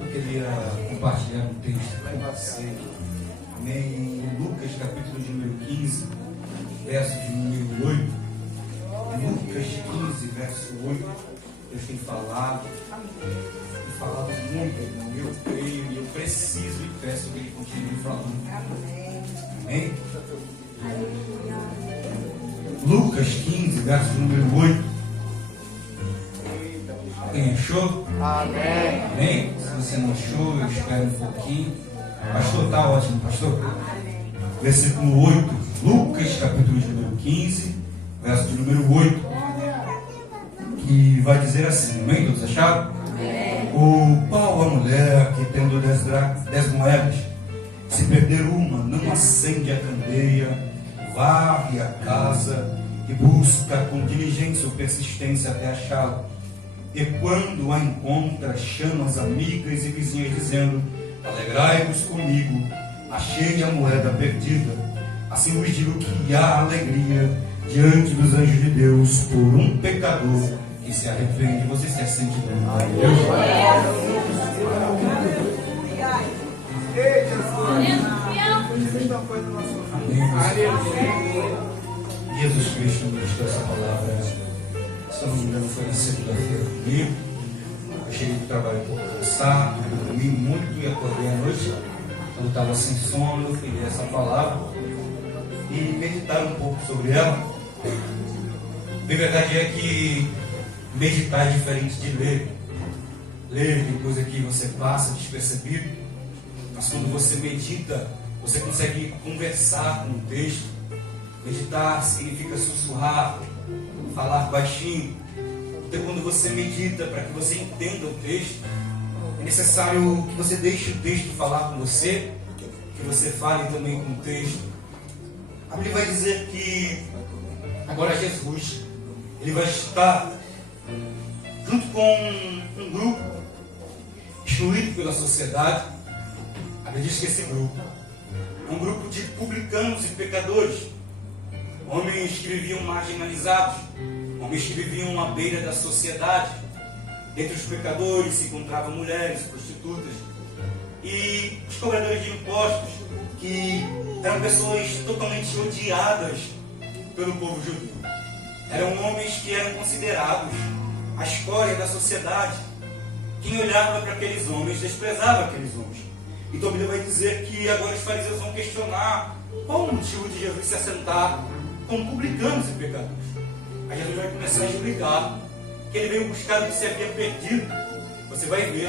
Eu queria compartilhar um texto com você, em Lucas, capítulo de número 15, verso de número 8. Lucas 15, verso 8. Deus tem falado, muito, irmão. Eu creio e eu preciso e peço que Ele continue falando. Amém? Lucas 15, verso de número 8. Alguém achou? Amém. Amém? Se você não achou, eu espero um pouquinho. Pastor, está ótimo, pastor. Versículo 8. Lucas, capítulo de número 15, verso de número 8. Que vai dizer assim, amém? Todos acharam? Amém. O qual a mulher que tendo 10 moedas, se perder uma, não acende a candeia, varre a casa e busca com diligência ou persistência até achá-la. E quando a encontra, chama as amigas e vizinhas, dizendo: alegrai-vos comigo, achei a moeda perdida. Assim vos digo que há alegria diante dos anjos de Deus por um pecador que se arrepende. Você se assente de Deus. Jesus Cristo ministrou essa palavra. Se não me engano, foi na segunda-feira comigo. Eu cheguei do trabalho um pouco cansado, dormi muito e acordei à noite. Quando estava sem sono, eu fui ler essa palavra e meditar um pouco sobre ela. A verdade é que meditar é diferente de ler. Ler tem coisa que você passa despercebido, mas quando você medita, você consegue conversar com o texto. Meditar significa sussurrar, falar baixinho. Então, quando você medita, para que você entenda o texto, é necessário que você deixe o texto falar com você, que você fale também com o texto. A Bíblia vai dizer que agora Jesus, ele vai estar junto com um grupo excluído pela sociedade. A Bíblia diz que esse grupo é um grupo de publicanos e pecadores, homens que viviam marginalizados, homens que viviam à beira da sociedade. Dentre os pecadores se encontravam mulheres, prostitutas e os cobradores de impostos, que eram pessoas totalmente odiadas pelo povo judeu. Eram homens que eram considerados a escória da sociedade. Quem olhava para aqueles homens desprezava aqueles homens. Então a Bíblia vai dizer que agora os fariseus vão questionar qual o motivo de Jesus se assentar com publicanos e pecadores. Aí Jesus vai começar a explicar que ele veio buscar o que se havia perdido. Você vai ver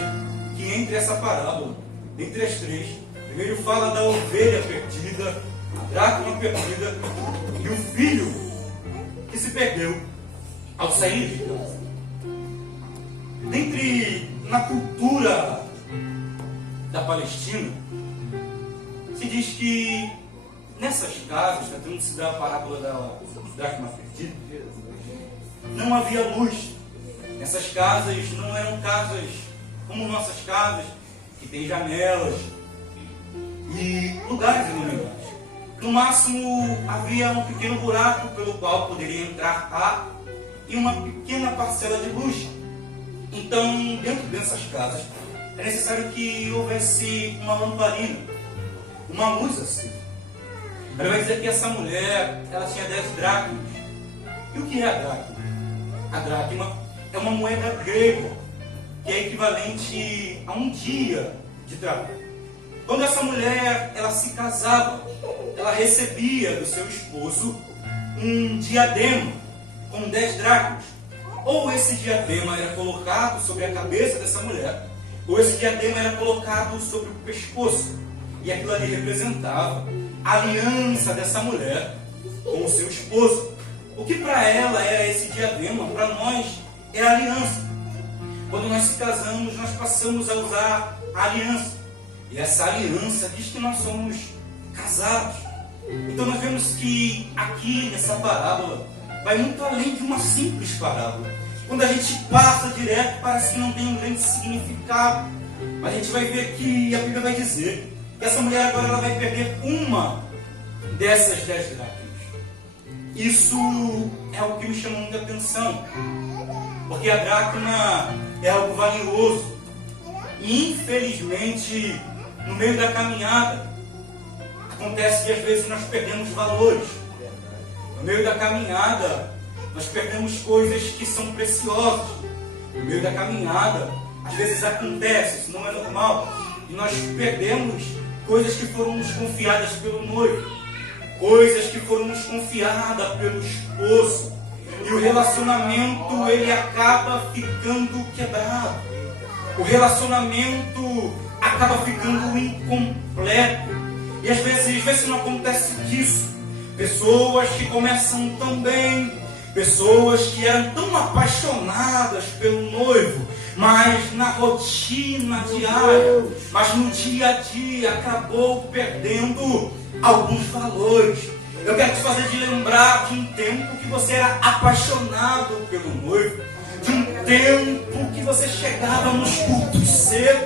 que entre essa parábola, entre as três, primeiro fala da ovelha perdida, a dracma perdida e o filho que se perdeu ao sair de casa. Na cultura da Palestina, se diz que nessas casas, tratando se da parábola da dracma perdida, não havia luz. Essas casas não eram casas como nossas casas, que tem janelas e lugares iluminados. No máximo havia um pequeno buraco pelo qual poderia entrar ar e uma pequena parcela de luz. Então, dentro dessas casas, é necessário que houvesse uma lamparina, uma luz acesa. Ela vai dizer que essa mulher, ela tinha 10 dracmas. E o que é a dracma? A dracma é uma moeda grega, que é equivalente a um dia de trabalho. Quando essa mulher, ela se casava, ela recebia do seu esposo um diadema com 10 dracmas. Ou esse diadema era colocado sobre a cabeça dessa mulher, ou esse diadema era colocado sobre o pescoço. E aquilo ali representava a aliança dessa mulher com o seu esposo. O que para ela era esse diadema, para nós é a aliança. Quando nós se casamos, nós passamos a usar a aliança. E essa aliança diz que nós somos casados. Então nós vemos que aqui nessa parábola vai muito além de uma simples parábola. Quando a gente passa direto, parece que não tem um grande significado. Mas a gente vai ver que a Bíblia vai dizer que essa mulher agora ela vai perder uma dessas 10 dracmas. Isso é o que me chamou muita atenção, porque a dracma é algo valioso. E infelizmente, no meio da caminhada, acontece que às vezes nós perdemos valores. No meio da caminhada, nós perdemos coisas que são preciosas. No meio da caminhada, às vezes acontece, isso não é normal. E nós perdemos coisas que foram nos confiadas pelo noivo, coisas que foram nos confiadas pelo esposo. E o relacionamento, ele acaba ficando quebrado. O relacionamento acaba ficando incompleto. E às vezes não acontece disso. Pessoas que começam tão bem, pessoas que eram tão apaixonadas pelo noivo, mas na rotina diária, mas no dia a dia, acabou perdendo alguns valores. Eu quero te fazer de lembrar de um tempo que você era apaixonado pelo noivo, de um tempo que você chegava nos cultos cedo,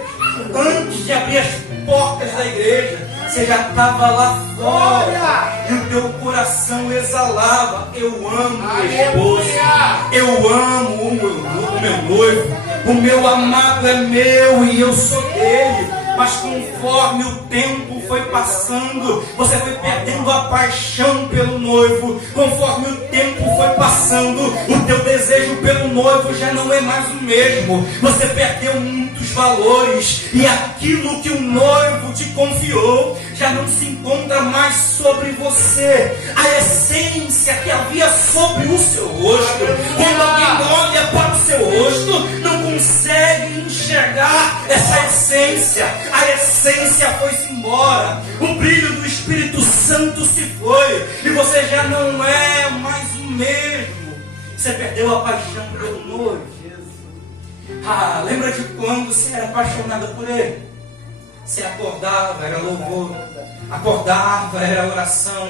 antes de abrir as portas da igreja, você já estava lá fora e o teu coração exalava: eu amo meu esposo, eu amo o meu noivo, o meu amado é meu e eu sou dele. Mas conforme o tempo foi passando, você foi perdendo a paixão pelo noivo. Conforme o tempo foi passando, o teu desejo pelo noivo já não é mais o mesmo. Você perdeu muitos valores e aquilo que o noivo te confiou já não se encontra mais sobre você. A essência que havia sobre o seu rosto, quando alguém olha para o seu rosto, não consegue enxergar essa essência. A essência foi-se embora, o brilho do Espírito Santo se foi, e você já não é mais o mesmo. Você perdeu a paixão pelo noivo. Lembra de quando você era apaixonada por ele? Você acordava, era louvor, acordava, era oração,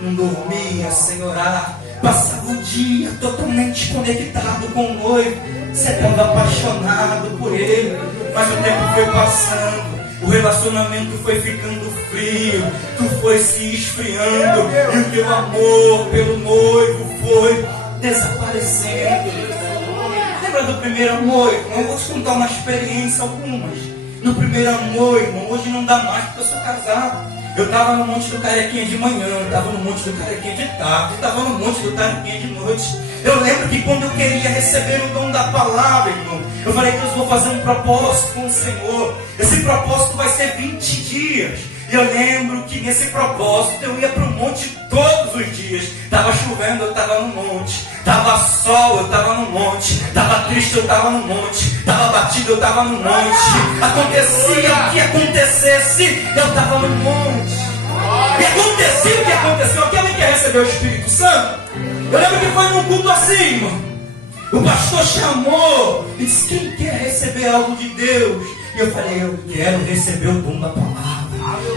não dormia sem orar, passava o dia totalmente conectado com o noivo. Você estava apaixonado por ele, mas o tempo foi passando, o relacionamento foi ficando frio, tu foi se esfriando e o teu amor pelo noivo foi desaparecendo. Lembra do primeiro amor, irmão? Eu vou te contar uma experiência, algumas. No primeiro amor, irmão, hoje não dá mais porque eu sou casado. Eu estava no Monte do Carequinha de manhã, eu estava no Monte do Carequinha de tarde, eu estava no Monte do Carequinha de noite. Eu lembro que quando eu queria receber o dom da palavra, irmão, eu falei: Deus, vou fazer um propósito com o Senhor. Esse propósito vai ser 20 dias. E eu lembro que nesse propósito eu ia para o monte todos os dias. Estava chovendo, eu estava no monte. Estava sol, eu estava no monte. Estava triste, eu estava no monte. Estava batido, eu estava no monte. Acontecia o que acontecesse, eu estava no monte. E acontecia o que aconteceu. Aquele que recebeu o Espírito Santo, eu lembro que foi num culto assim, irmão. O pastor chamou e disse: quem quer receber algo de Deus? E eu falei: eu quero receber o dom da palavra.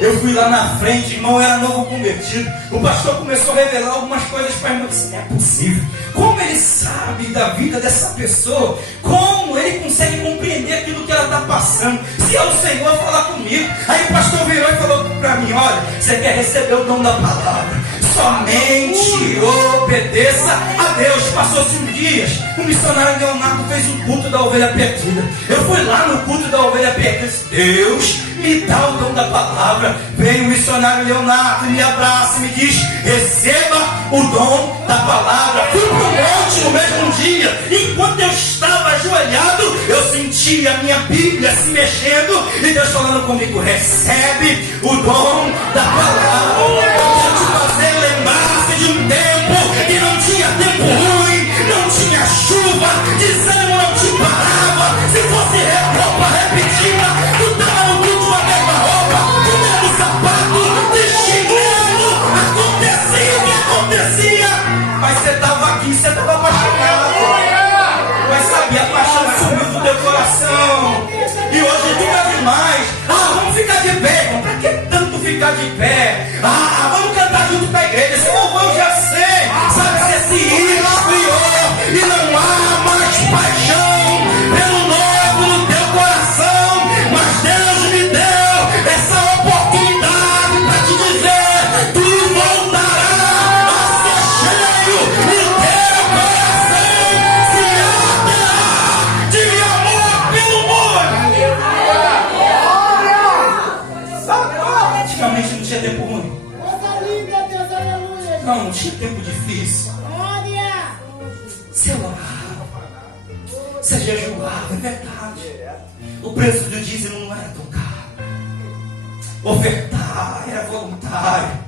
Eu fui lá na frente, irmão, eu era novo convertido. O pastor começou a revelar algumas coisas para mim. Eu disse: não é possível. Como ele sabe da vida dessa pessoa? Como ele consegue compreender aquilo que ela está passando? Se é o Senhor falar comigo. Aí o pastor virou e falou para mim: olha, você quer receber o dom da palavra, somente obedeça a Deus. Passou-se um dia, o missionário Leonardo fez um culto da ovelha perdida. Eu fui lá no culto da ovelha perdida e disse: Deus, me dá o dom da palavra. Vem o missionário Leonardo, me abraça e me diz: receba o dom da palavra. Fui para o monte no mesmo dia. Enquanto eu estava ajoelhado, eu senti a minha Bíblia se mexendo e Deus falando comigo: recebe o dom da palavra. Deixa eu te fazer lembrar-se de um tempo que não tinha tempo ruim, não tinha chuva, desânimo não te parava. Se fosse roupa repetida, tu estava no culto com a mesma roupa, com o mesmo sapato, de chinelo. Acontecia o que acontecia, mas você estava aqui, você estava apaixonado. Mas sabe, a paixão sumiu do teu coração. E hoje fica demais. Vamos ficar de pé, irmão. Pra que tanto ficar de pé? Vamos cantar junto com a igreja. Esse louvor eu já sei. Sabe, você se esfriou e não há mais paixão pelo noivo no teu coração. Mas Deus me deu essa oportunidade para te dizer: tu voltarás a ser cheio e teu coração se arderá de amor pelo noivo. não tinha tempo difícil, você orava, você jejuava, é verdade. O preço do dízimo não era tão caro. Ofertar era voluntário.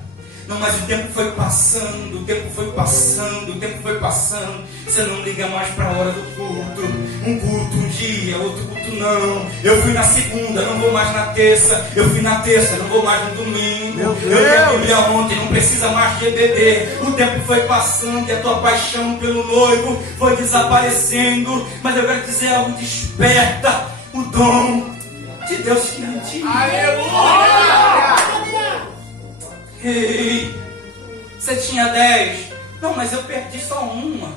Não, mas o tempo foi passando, o tempo foi passando, o tempo foi passando. Você não liga mais para a hora do culto. Um culto um dia, outro culto não. Eu fui na segunda, não vou mais na terça. Eu fui na terça, não vou mais no domingo. Eu li a Bíblia ontem, não precisa mais de EBD. O tempo foi passando e a tua paixão pelo noivo foi desaparecendo. Mas eu quero dizer algo, desperta o dom de Deus que em ti. Aleluia! Ei, você tinha 10. Não, mas eu perdi só uma.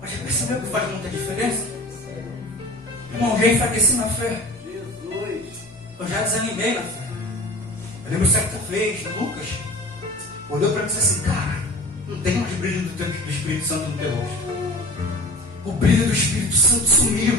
Mas já percebeu que faz muita diferença? Irmão, já enfraqueci na fé. Eu já desanimei na fé. Eu lembro certa vez, Lucas olhou para mim e disse assim: cara, não tem mais brilho do Espírito Santo no teu rosto. O brilho do Espírito Santo sumiu.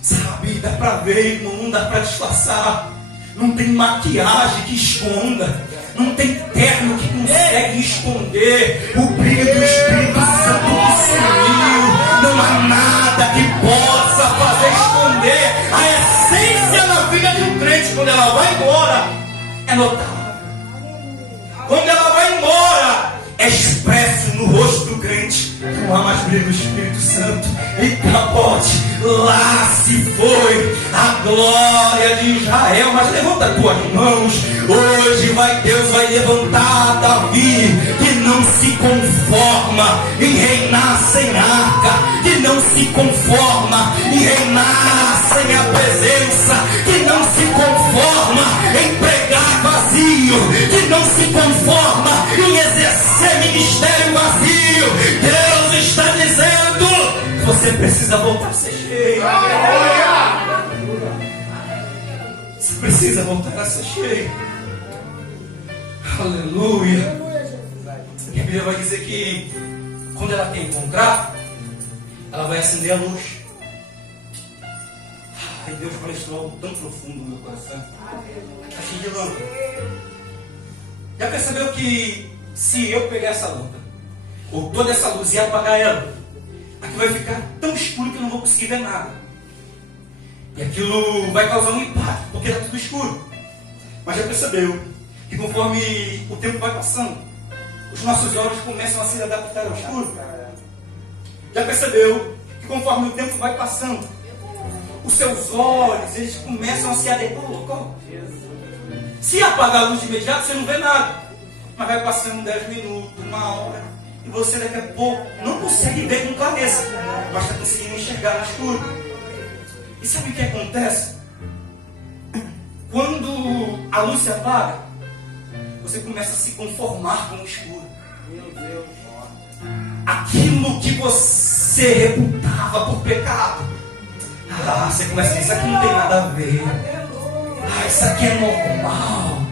Sabe, dá para ver, irmão, não dá para disfarçar. Não tem maquiagem que esconda. Não tem terno que consegue esconder o brilho do Espírito Santo que sumiu. Não há nada que possa fazer esconder a essência da vida de um crente. Quando ela vai embora, é notável. Quando ela vai embora, é expresso no rosto do crente. Não há mais brilho do Espírito Santo. E capote, lá se foi a glória de Israel. Mas levanta as tuas mãos. Hoje Deus vai levantar Davi, que não se conforma em reinar sem arca, que não se conforma em reinar sem a presença, que não se conforma em pregar vazio, que não se conforma em exercer ministério vazio. Deus está dizendo: você precisa voltar a ser cheio. Você precisa voltar a ser cheio. Aleluia. A Bíblia vai dizer que quando ela quer encontrar, ela vai acender a luz. Ai, Deus ministrou algo tão profundo no meu coração. Assim de lâmpada. Já percebeu que se eu pegar essa lâmpada, ou toda essa luz e apagar ela, aqui vai ficar tão escuro que eu não vou conseguir ver nada. E aquilo vai causar um impacto, porque está tudo escuro. Mas já percebeu que conforme o tempo vai passando, os nossos olhos começam a se adaptar ao escuro? Já percebeu que conforme o tempo vai passando, os seus olhos eles começam a se adequar ao local? Se apagar a luz de imediato, você não vê nada. Mas vai passando 10 minutos, 1 hora, e você daqui a pouco não consegue ver com clareza, mas está conseguindo enxergar no escuro. E sabe o que acontece? Quando a luz se apaga, você começa a se conformar com o escuro. Meu Deus. Aquilo que você reputava por pecado, você começa a dizer: isso aqui não tem nada a ver. Isso aqui é normal.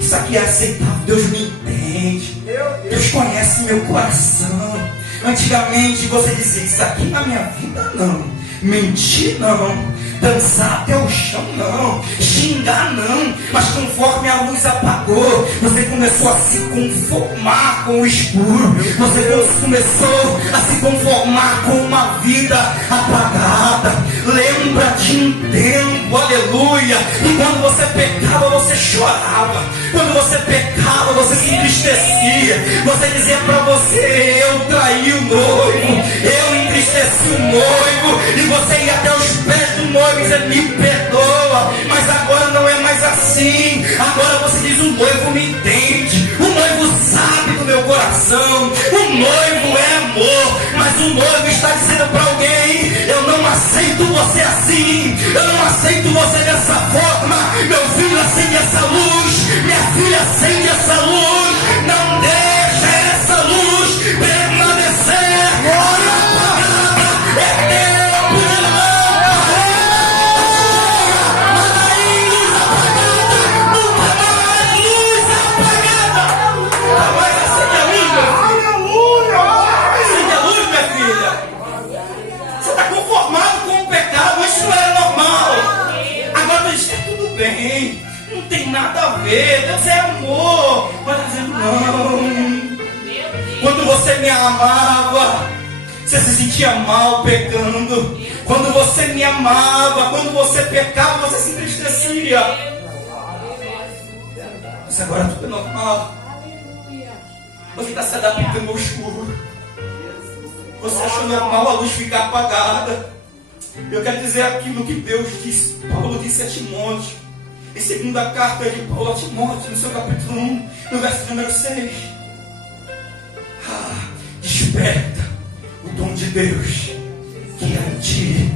Isso aqui é aceitável. Deus me entende. Deus conhece meu coração. Antigamente você dizia: isso aqui na minha vida não. Mentir não, dançar até o chão não, xingar não. Mas conforme a luz apagou, você começou a se conformar com o escuro. Você começou a se conformar com uma vida apagada. Lembra de um tempo, aleluia, e quando você pecava, você chorava. Quando você pecava, você se entristecia. Você dizia para você: eu traí o noivo, eu entristeci o noivo. E você ia até os pés do noivo e dizia: me perdoa. Mas agora não é mais assim. Agora você diz: o noivo me entende, o noivo sabe do meu coração, o noivo é amor. Mas o noivo está dizendo para alguém: eu não aceito você assim, eu não aceito você dessa forma. Meu filho, acende essa luz, minha filha, acende essa luz. Não deixa essa luz permanecer apagada. É tempo de não tem nada a ver, Deus é amor. Mas dizendo: não, me amava, você se sentia mal pecando. Quando você me amava, quando você pecava, você se entristecia. Mas agora tudo é normal. Você está se adaptando ao escuro. Você achou normal a luz ficar apagada. Eu quero dizer aquilo que Deus disse, Paulo disse a Timóteo, em segunda carta de Paulo a Timóteo, no seu capítulo 1, no verso número 6. Desperta o dom de Deus que há em ti.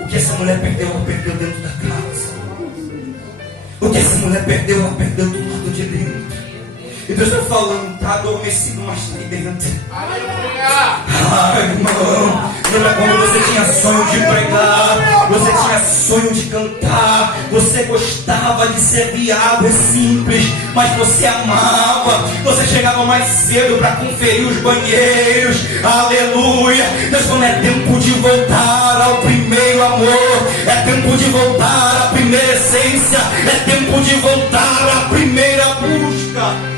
O que essa mulher perdeu, ela perdeu dentro da casa. O que essa mulher perdeu, ela perdeu do lado de dentro. E Deus está falando, está adormecido, mas está aí dentro. Irmão, lembra quando você tinha sonho de pregar, você tinha sonho de cantar, você gostava de servir água simples, mas você amava, você chegava mais cedo para conferir os banheiros. Aleluia! Deus, quando é tempo de voltar ao primeiro amor, é tempo de voltar à primeira essência, é tempo de voltar à primeira busca.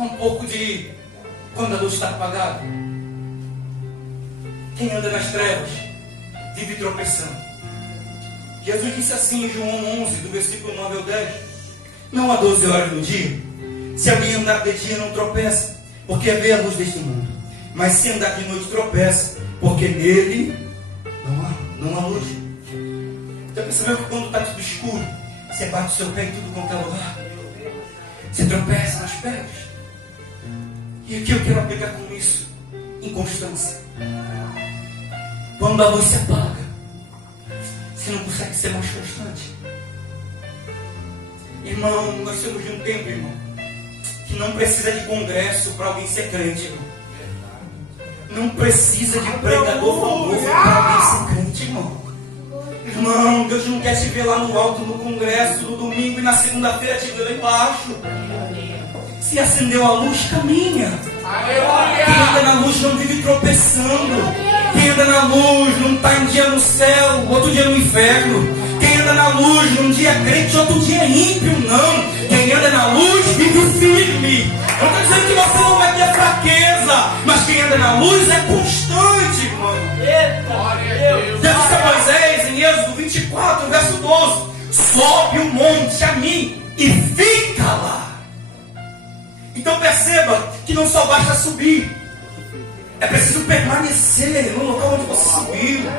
Um pouco de quando a luz está apagada. Quem anda nas trevas vive tropeçando. Jesus disse assim em João 11, do versículo 9 ao 10: não há 12 horas no dia. Se alguém andar de dia, não tropeça, porque vê a luz deste mundo. Mas se andar de noite, tropeça, porque nele não há luz. Você percebeu que quando está tudo escuro, você bate o seu pé em tudo quanto é lugar, você tropeça nas pedras. E o que eu quero aplicar com isso? Inconstância. Quando a luz se apaga, você não consegue ser mais constante. Irmão, nós somos de um tempo, irmão, que não precisa de congresso para alguém ser crente, irmão. Não precisa de pregador famoso para alguém ser crente, irmão. Irmão, Deus não quer te ver lá no alto, no congresso, no domingo, e na segunda-feira te ver lá embaixo. Se acendeu a luz, caminha. Quem anda na luz não vive tropeçando. Quem anda na luz não está um dia no céu, outro dia no inferno. Quem anda na luz, um dia é crente, outro dia é ímpio, não. Quem anda na luz vive firme. Eu não estou dizendo que você não vai ter fraqueza, mas quem anda na luz é constante, irmão. Deus disse a Moisés em Êxodo 24, verso 12: sobe o monte a mim e fica lá. Então perceba que não só basta subir, é preciso permanecer no local onde você subiu.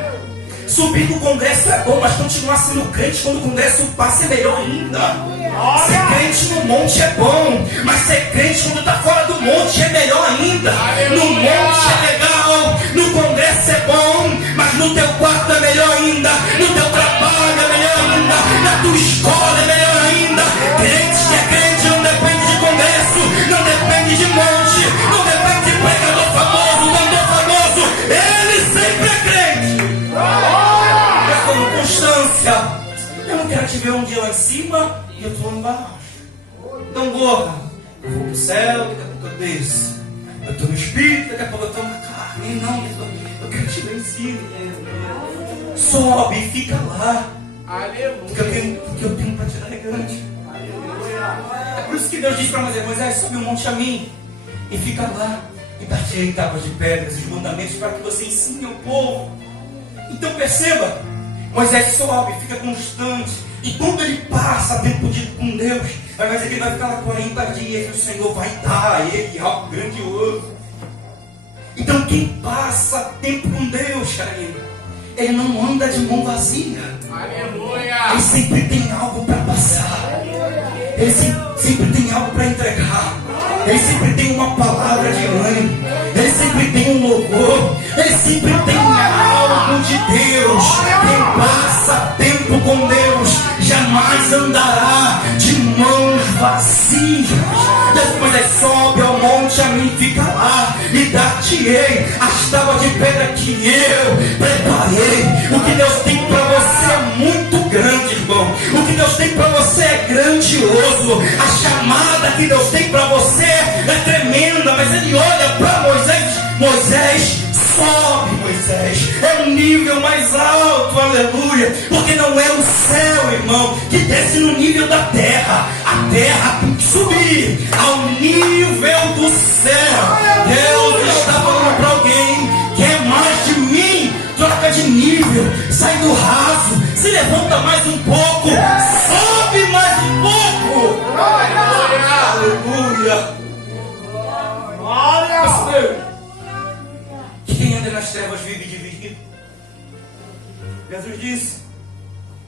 Subir do congresso é bom, mas continuar sendo crente quando o congresso passa é melhor ainda. Ser crente no monte é bom, mas ser crente quando está fora do monte é melhor ainda. No monte é legal, no congresso é bom, mas no teu quarto é melhor ainda, no teu trabalho é melhor ainda, na tua escola é melhor ainda. Crente que é crente não depende de congresso, não depende de monte, não depende de pregador famoso, cantor famoso, ele sempre é crente. Mas como constância, eu não quero te ver um dia lá em cima e eu estou lá embaixo. Então, gorra, eu vou para o céu, daqui a pouco eu desço. Eu estou no espírito, daqui a pouco eu estou na carne. Não, eu quero te ver em cima. Sobe e fica lá. Porque eu tenho para tirar regante. É por isso que Deus diz para Moisés: sobe o monte a mim e fica lá. E partirei tábuas de pedras e os mandamentos para que você ensine ao povo. Então perceba, Moisés sobe, fica constante. E quando ele passa tempo com Deus, vai dizer que ele vai ficar lá 40 dias e o Senhor vai dar a ele algo grandioso. Então quem passa tempo com Deus, carinho, ele não anda de mão vazia. Aleluia. Ele sempre tem algo para passar. Ele sempre tem algo para entregar. Ele sempre tem uma palavra de ânimo. Ele sempre tem um louvor. Ele sempre tem algo de Deus. Quem passa tempo com Deus jamais andará de mãos vazias. Depois sobe ao monte a mim, fica lá, e dar-te-ei as tábuas de pedra que eu preparei. O que Deus tem para você é muito grande, irmão. O que Deus tem para você é grandioso. A chamada que Deus tem para você é tremenda. Mas ele olha para Moisés: Moisés, sobe, Moisés. É um nível mais alto, aleluia. Porque não é o céu, irmão, que desce no nível da terra. A terra tem que subir ao nível do céu. Deus está falando para alguém: quer mais de mim? Troca de nível, sai do raso, se levanta mais um pouco, sobe mais um pouco. Aleluia. Glória. Quem anda nas trevas vive dividido. Jesus disse: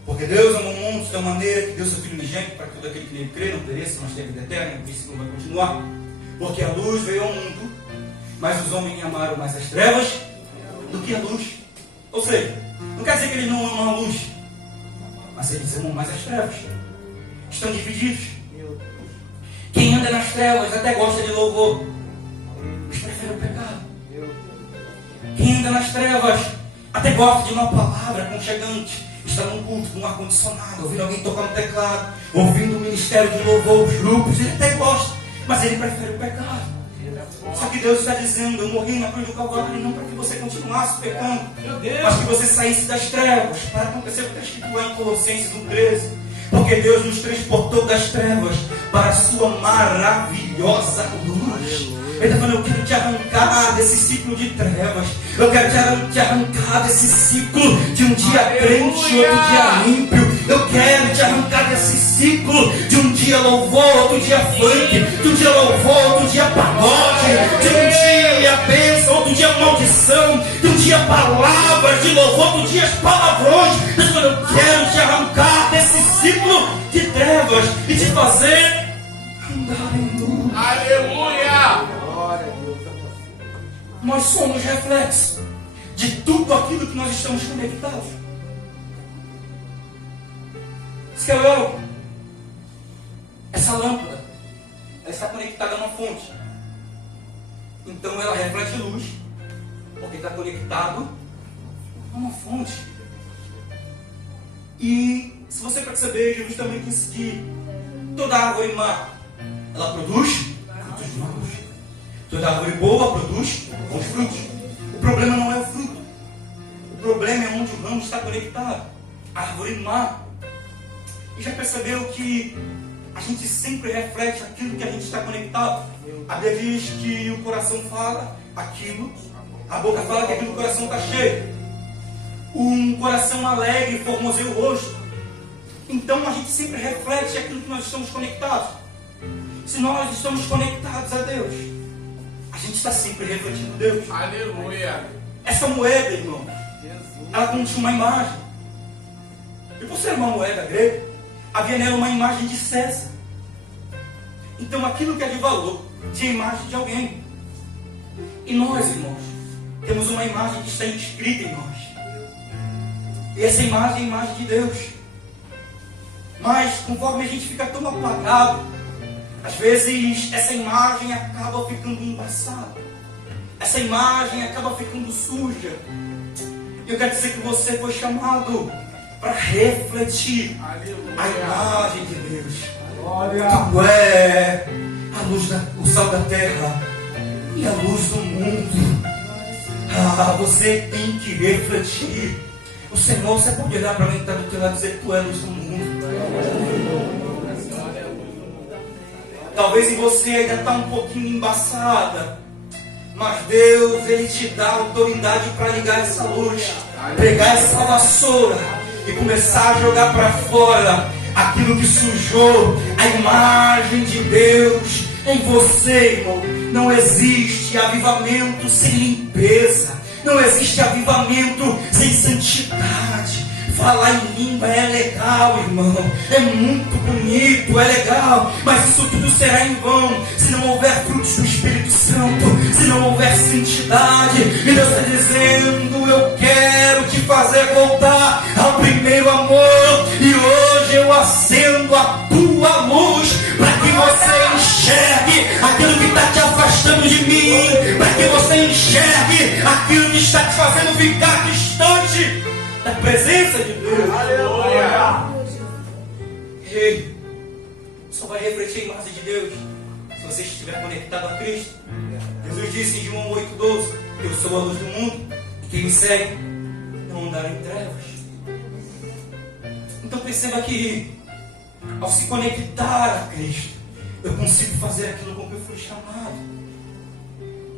porque Deus amou o mundo de tal maneira que deu seu Filho unigênito para que todo aquele que nele crê não pereça, mas tenha vida eterna. O versículo vai continuar. Porque a luz veio ao mundo, mas os homens amaram mais as trevas do que a luz. Ou seja, não quer dizer que eles não amam a luz, mas eles amam mais as trevas. Estão divididos. Quem anda nas trevas até gosta de louvor, mas prefere o pecado. Quem anda nas trevas até gosta de uma palavra aconchegante, está num culto com um ar-condicionado, ouvindo alguém tocar no teclado, ouvindo o ministério de louvor, os grupos, ele até gosta, mas ele prefere o pecado. Só que Deus está dizendo: eu morri na cruz do Calvário não para que você continuasse pecando, mas que você saísse das trevas, para acontecer o que está escrito lá em Colossenses 1,13. Porque Deus nos transportou das trevas para a sua maravilhosa luz. Ele está falando: eu quero te arrancar desse ciclo de trevas. Eu quero te arrancar desse ciclo de um dia crente e outro dia ímpio. Eu quero te arrancar desse ciclo de um dia louvor, outro dia funk, de um dia louvor, outro dia pagode, de um dia bênção, outro dia maldição, de um dia palavras de louvor, outro dia palavrões. Ele está falando: eu quero te arrancar desse ciclo de trevas e te fazer andar em luz. Aleluia! Nós somos reflexo de tudo aquilo que nós estamos conectados. Você quer ver? Essa lâmpada, ela está conectada a uma fonte. Então ela reflete luz, porque está conectado a uma fonte. E se você perceber, Jesus também disse que toda árvore má, ela produz frutos maus. Toda árvore boa produz bons frutos. O problema não é o fruto. O problema é onde o ramo está conectado. A árvore má. E já percebeu que a gente sempre reflete aquilo que a gente está conectado? A Bíblia diz que o coração fala aquilo, a boca fala que aquilo do coração está cheio. Um coração alegre formoseia o rosto. Então a gente sempre reflete aquilo que nós estamos conectados. Se nós estamos conectados a Deus, a gente está sempre refletindo Deus. Aleluia! Essa moeda, irmão, ela contém uma imagem. E por ser uma moeda grega, havia nela uma imagem de César. Então aquilo que é de valor tinha a imagem de alguém. E nós, irmãos, temos uma imagem que está inscrita em nós. E essa imagem é a imagem de Deus. Mas conforme a gente fica tão apagado, às vezes essa imagem acaba ficando embaçada. Essa imagem acaba ficando suja. E eu quero dizer que você foi chamado para refletir a imagem de Deus. Tu é a luz o sal da terra e a luz do mundo. Você tem que refletir. O Senhor, você pode olhar para mim que está do teu lado e dizer que tu é a luz do mundo. Talvez em você ainda está um pouquinho embaçada, mas Deus, Ele te dá autoridade para ligar essa luz, pegar essa vassoura e começar a jogar para fora aquilo que sujou a imagem de Deus em você, irmão. Não existe avivamento sem limpeza, não existe avivamento sem santidade. Falar em língua é legal, irmão, é muito bonito, é legal, mas isso tudo será em vão se não houver frutos do Espírito Santo, se não houver santidade. E Deus está dizendo: eu quero te fazer voltar ao primeiro amor, e hoje eu acendo a tua luz para que você enxergue aquilo que está te afastando de mim, para que você enxergue aquilo que está te fazendo ficar distante da presença de Deus. Aleluia! Ei, só vai refletir a imagem de Deus se você estiver conectado a Cristo. Jesus disse em João 8,12: eu sou a luz do mundo, e quem me segue não andará em trevas. Então perceba que ao se conectar a Cristo, eu consigo fazer aquilo com que eu fui chamado.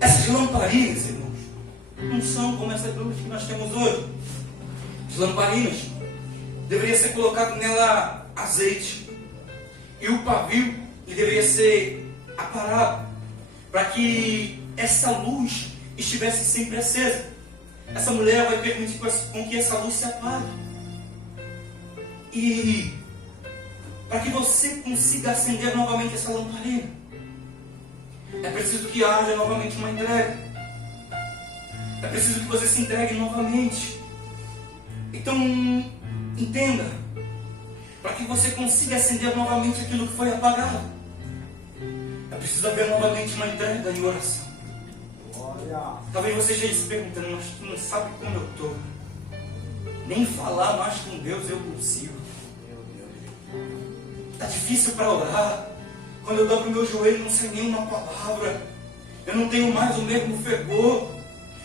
Essas lamparinas, irmãos, não são como essas luzes que nós temos hoje. As lamparinas, deveria ser colocado nela azeite. E o pavio deveria ser aparado, para que essa luz estivesse sempre acesa. Essa mulher vai permitir com que essa luz se apague. E para que você consiga acender novamente essa lamparina, é preciso que haja novamente uma entrega. É preciso que você se entregue novamente. Então, entenda, para que você consiga acender novamente aquilo que foi apagado, é preciso haver novamente uma entrega e oração. Talvez você esteja se perguntando, mas tu não sabe como eu estou. Nem falar mais com Deus eu consigo. Está difícil para orar. Quando eu dobro meu joelho não sai nenhuma palavra. Eu não tenho mais o mesmo fervor.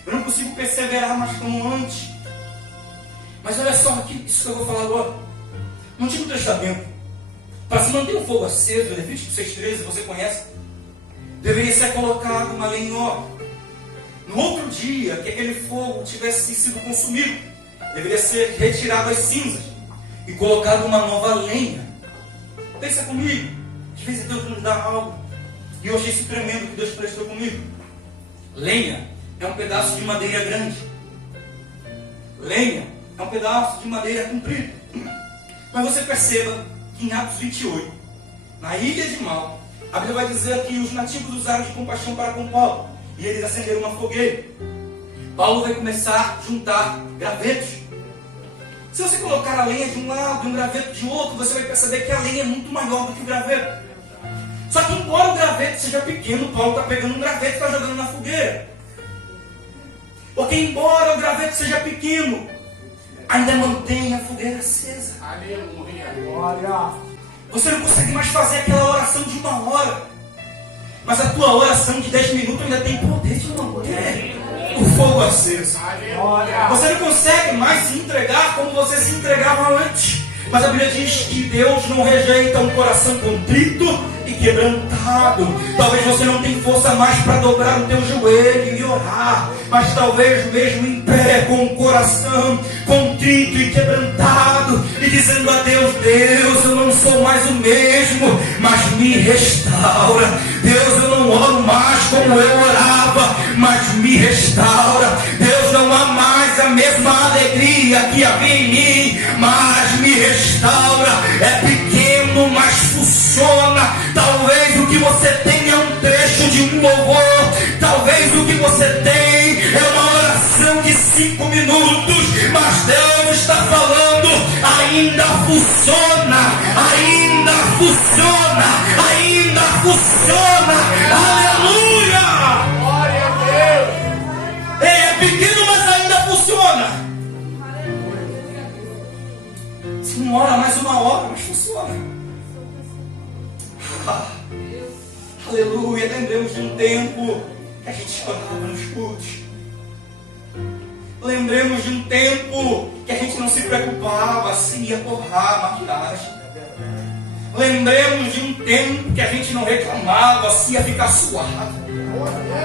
Eu não consigo perseverar mais como antes. Mas olha só aqui, isso que eu vou falar agora. No Antigo Testamento, para se manter o fogo aceso, Levítico 6,13, você conhece, deveria ser colocado uma lenha em óleo. No outro dia que aquele fogo tivesse sido consumido, deveria ser retirado as cinzas e colocado uma nova lenha. Pensa comigo, às vezes Deus nos dá algo, e eu achei isso tremendo que Deus prestou comigo. Lenha é um pedaço de madeira grande. Lenha é um pedaço de madeira comprida. Mas você perceba que em Atos 28, na ilha de Malta, a Bíblia vai dizer que os nativos usaram de compaixão para com Paulo, e eles acenderam uma fogueira. Paulo vai começar a juntar gravetos. Se você colocar a lenha de um lado e um graveto de outro, você vai perceber que a lenha é muito maior do que o graveto. Só que embora o graveto seja pequeno, Paulo está pegando um graveto e está jogando na fogueira. Porque embora o graveto seja pequeno, ainda mantém a fogueira acesa. Aleluia. Glória. Você não consegue mais fazer aquela oração de 1 hora. Mas a tua oração de 10 minutos ainda tem poder de manter o fogo aceso. Aleluia. Você não consegue mais se entregar como você se entregava antes. Mas a Bíblia diz que Deus não rejeita um coração contrito e quebrantado. Talvez você não tenha força mais para dobrar o teu joelho e orar, mas talvez mesmo em pé, com o coração contrito e quebrantado, e dizendo a Deus: Deus, eu não sou mais o mesmo, mas me restaura. Deus, eu não oro mais como eu orava, mas me restaura. Deus, não há mais a mesma alegria que havia em mim, mas me restaura. É pequeno, mas funciona. Talvez o que você tenha é um trecho de um louvor, talvez o que você tem é uma oração de 5 minutos, mas Deus está falando: ainda funciona, ainda funciona, ainda funciona. Aleluia! Glória a Deus. É pequeno, mas ainda funciona. Se não ora mais 1 hora, mas funciona. Aleluia. Lembremos de um tempo que a gente chorava nos cultos. Lembremos de um tempo que a gente não se preocupava se ia borrar a maquiagem. Lembremos de um tempo que a gente não reclamava se ia ficar suado.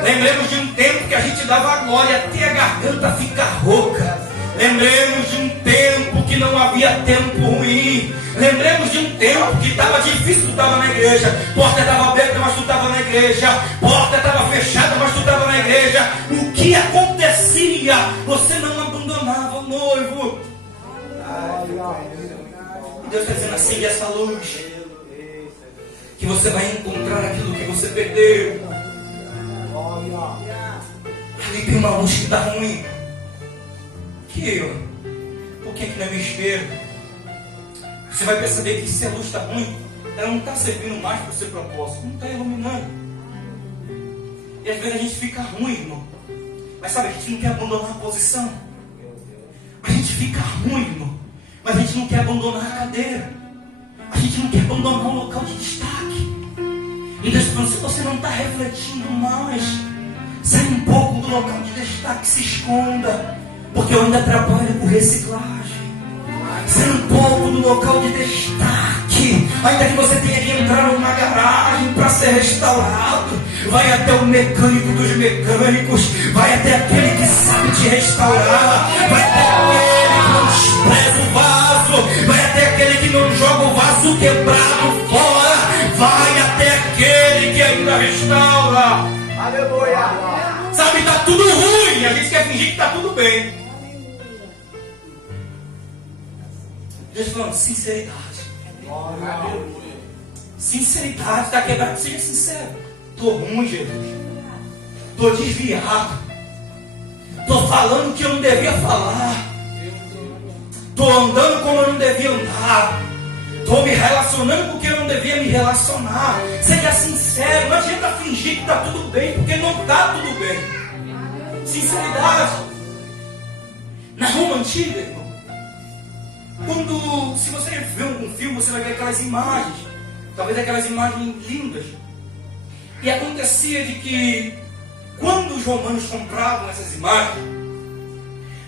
Lembremos de um tempo que a gente dava glória até a garganta ficar rouca. Lembremos de um tempo que não havia tempo ruim. Lembremos de um tempo que estava difícil, tu estava na igreja. Porta estava aberta, mas tu estava na igreja. Porta estava fechada, mas tu estava na igreja. O que acontecia? Você não abandonava o noivo. E Deus está dizendo: acende essa luz, que você vai encontrar aquilo que você perdeu. Ali tem uma luz que está ruim. Por que não me espero? Você vai perceber que se a luz está ruim, ela não está servindo mais para o seu propósito, não está iluminando. E às vezes a gente fica ruim, irmão. Mas sabe, a gente não quer abandonar a posição. A gente fica ruim, irmão. Mas a gente não quer abandonar a cadeira. A gente não quer abandonar o local de destaque. E Deus falando: se você não está refletindo mais, sai um pouco do local de destaque, se esconda. Porque eu ainda trabalho com reciclagem. ser um pouco do local de destaque, ainda que você tenha que entrar numa garagem para ser restaurado. Vai até o mecânico dos mecânicos, vai até aquele que sabe te restaurar, vai até aquele que não despreza o vaso, vai até aquele que não joga o vaso quebrado fora, vai até aquele que ainda restaura. Aleluia. Sabe, está tudo ruim, a gente quer fingir que está tudo bem. Deus falando, sinceridade. Aleluia. Sinceridade, está quebrado, seja sincero. Estou ruim, Jesus. Estou desviado. Estou falando o que eu não devia falar. Estou andando como eu não devia andar. Estou me relacionando com o que eu não devia me relacionar. Seja sincero, não adianta fingir que está tudo bem, porque não está tudo bem. Sinceridade. Na Roma antiga, irmão, se você vê um filme, você vai ver aquelas imagens, talvez aquelas imagens lindas. E acontecia de que, quando os romanos compravam essas imagens,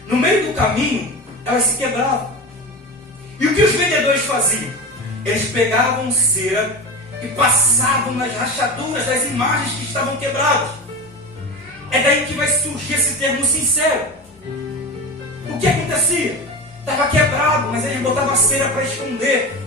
no meio do caminho, elas se quebravam. E o que os vendedores faziam? Eles pegavam cera e passavam nas rachaduras das imagens que estavam quebradas. É daí que vai surgir esse termo sincero. O que acontecia? Estava quebrado, mas eles botavam cera para esconder.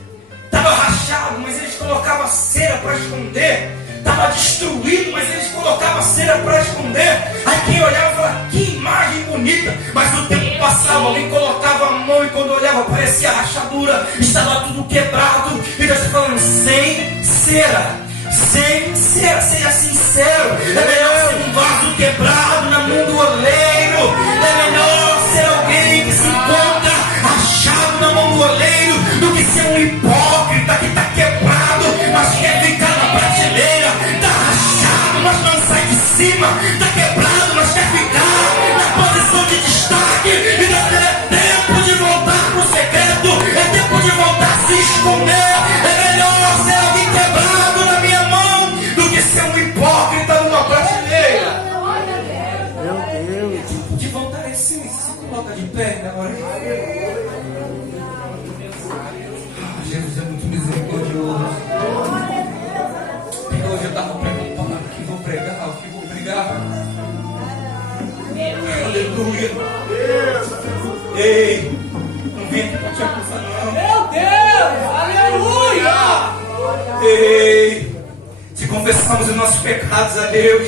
Estava rachado, mas eles colocavam cera para esconder. Estava destruído, mas eles colocavam cera para esconder. Aí quem olhava falava, que imagem bonita. Mas o tempo passava, alguém colocava a mão e quando olhava parecia rachadura. Estava tudo quebrado. E Deus está falando, sem cera. Sem cera, seja sincero. É melhor ser um vaso quebrado na mão do oleiro. É melhor ser alguém que se encontra rachado na mão do oleiro do que ser um hipócrita que está quebrado, mas quer ficar na prateleira. Está rachado, mas não sai de cima. Está quebrado, mas quer ficar na posição de destaque. E é tempo de voltar para o secreto. É tempo de voltar a se esconder. É melhor ser alguém quebrado na minha mão do que ser um hipócrita numa prateleira. Meu Deus. Tempo de voltar a essência. Se coloca de pé agora. Jesus é muito misericordioso. E hoje eu estava preocupado o que vou pregar, o que vou pregar. Aleluia. Ei, não vem aqui para te acusar não. Meu Deus. Aleluia. Ei, se confessarmos os nossos pecados a Deus,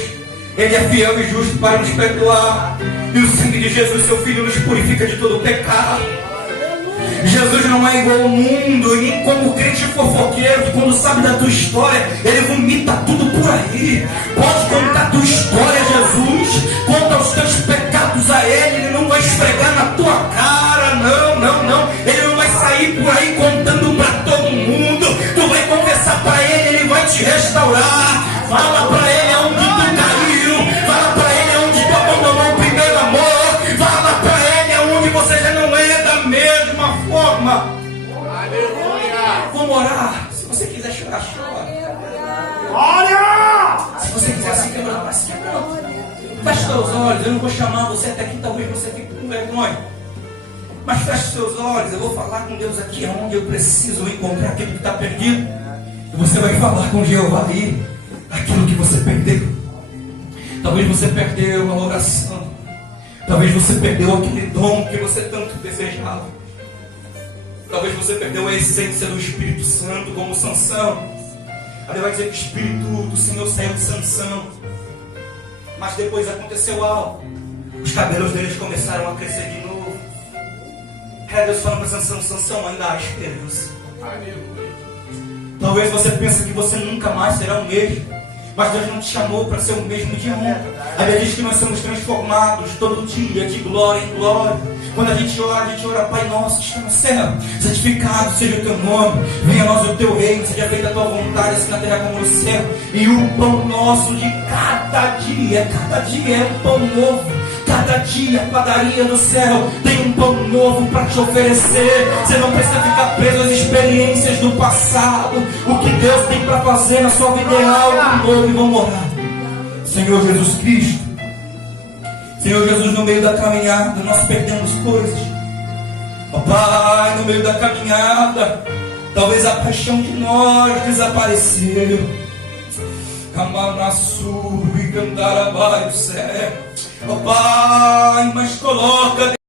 Ele é fiel e justo para nos perdoar. E o sangue de Jesus, seu Filho, nos purifica de todo pecado. Jesus não é igual ao mundo, e nem como o crente fofoqueiro que quando sabe da tua história, ele vomita tudo por aí. Pode contar a tua história, Jesus. Conta os teus pecados a ele não vai esfregar na tua cara, não. Ele não vai sair por aí contando para todo mundo. Tu vai confessar para ele vai te restaurar. Fala para ele aonde tu caiu. Fala para ele aonde tu abandonou o primeiro amor. Fala para ele aonde você já não é da mesma forma. Aleluia. Vamos orar. Se você quiser chorar, chora. Glória. Se você quiser se quebrar, vai se quebrando. Feche seus olhos. Eu não vou chamar você até aqui, talvez você fique com vergonha. Mas feche seus olhos. Eu vou falar com Deus aqui onde eu preciso encontrar aquilo que está perdido. E você vai falar com Jeová aí aquilo que você perdeu. Talvez você perdeu a oração. Talvez você perdeu aquele dom que você tanto desejava. Talvez você perdeu a essência do Espírito Santo, como Sansão. Aí vai dizer que o Espírito do Senhor saiu de Sansão. Mas depois aconteceu algo. Os cabelos deles começaram a crescer de novo. Deus falando para Sansão, Sansão, ainda há esperança. Aleluia. Talvez você pense que você nunca mais será o mesmo. Mas Deus não te chamou para ser o mesmo de ontem. A Bíblia diz que nós somos transformados todo dia, de glória em glória. Quando a gente ora, Pai nosso que está no céu, santificado seja o teu nome, venha a nós o teu reino, seja feita a tua vontade, assim na terra como no céu. E o pão nosso de cada dia é um pão novo. Cada dia a padaria do céu tem um pão novo para te oferecer. Você não precisa ficar preso às experiências do passado. O que Deus tem para fazer na sua vida é algo novo. E vamos orar. Senhor Jesus Cristo, Senhor Jesus, no meio da caminhada nós perdemos coisas. Ó Pai, no meio da caminhada, talvez a paixão de nós desapareceu. Camanaçu e Candarabai do céu. Ó Pai, mas coloca